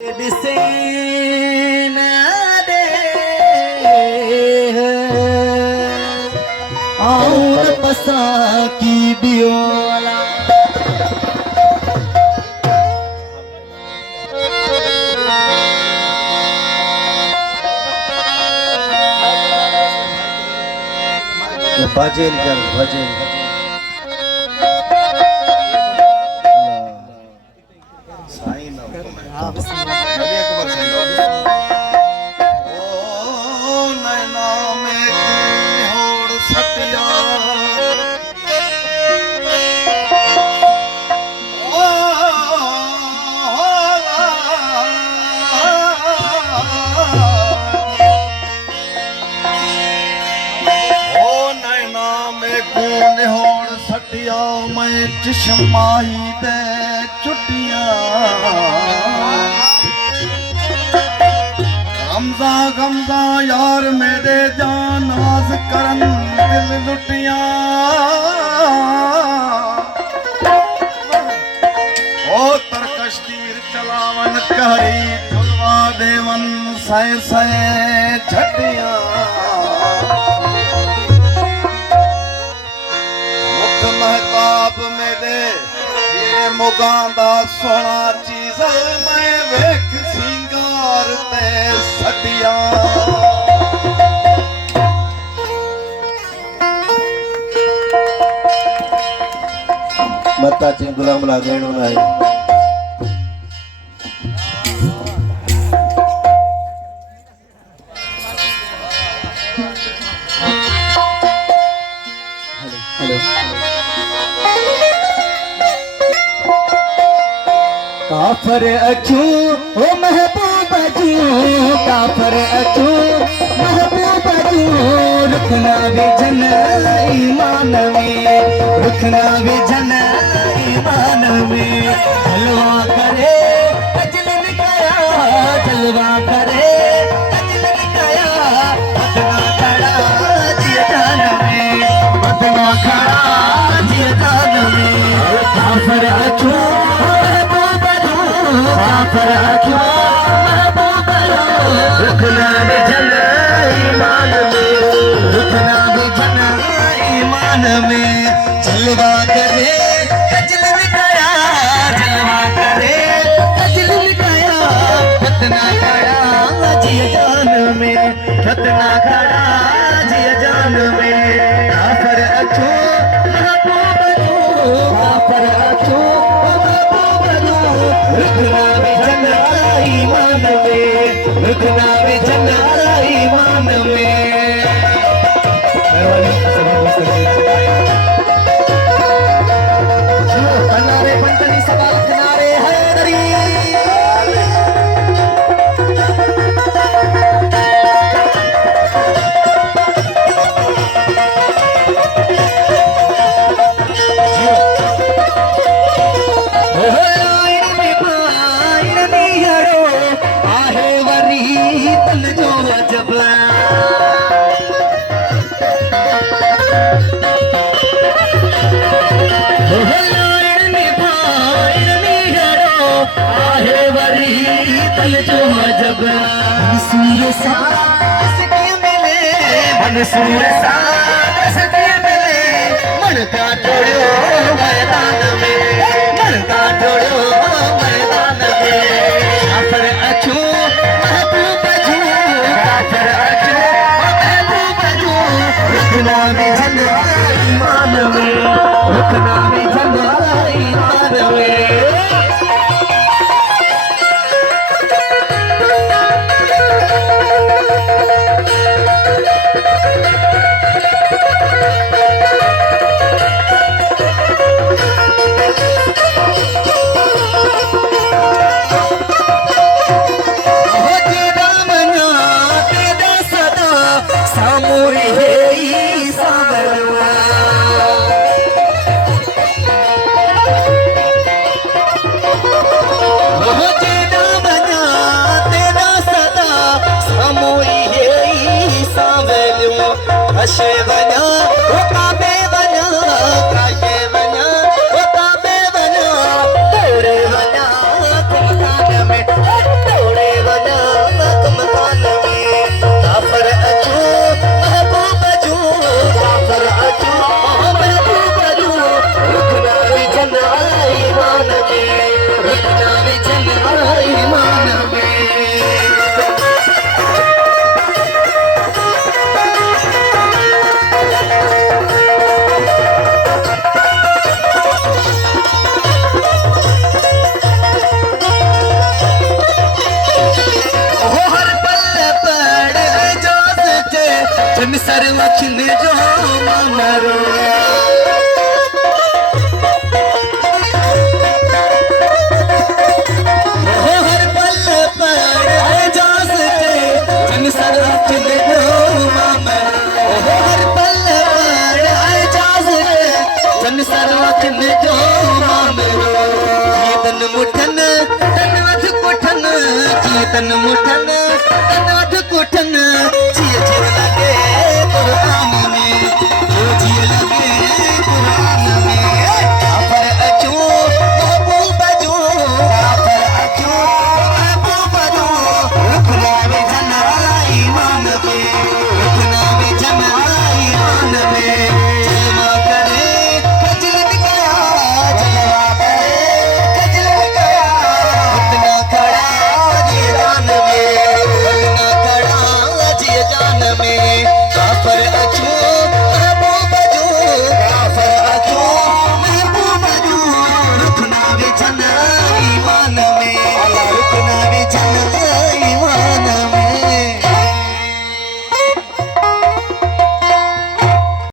Disena de aur pasa ki biola भजन कर भजन साईं ना नबी अकबर ओ नैना में होड़ सटिया सटिया मैं चश्माई दे छुट्टिया गमजा गमजा यार मेरे जान नाज करन दिल लुटिया ओ तरकश तीर चलावन कहरी झुलवा देवन सै सै झटिया महताब मेरे ये मुगांदा सोना चीज मैं वेख सिंगार ते सटिया मत्ता चिंग गुलाम लागेणो नाही काफर अचू ओ महबूब अचू काफर अचू महबूब अचू रुखना भी जन ईमान में रुखना भी जन ईमान में जलवा करे अजल निकाया जलवा करे अजल निकाया बदना खड़ा जिया जान में बदना खड़ा जिया जान में काफर अचू काफर अचू महबूब रुखना भी जन ईमान में रुखना भी जन ईमान में जलवा करे अजल निकाया जलवा करे अजल निकाया कितना खड़ा जिया जान में कितना खड़ा जिया जान में काफर अचू महबूब काफर अचू रुखना भी जन ईमान में रुखना भी जन ईमान में किनारे पंतनी सवाल किनारे हैदरी मंसूर सास के मिले मन का छोड़ो मैदान में मन का छोड़ो मैदान में काफर अचू महबूब अचू काफर अचू महबूब अचू रुखना भी जन ईमान में रुखना भी जन ईमान में काशे बना वो काबे बना काशे बना वो काबे बना तेरे बना तुम कान में सर्वक्षण जो मामरो हर पल पर जासते जन सर्वक्षण जो मामरो हर पल पर जासते जन सर्वक्षण जो मामरो तन मुठन तन वध कुठन तन मुठन तन वध कुठन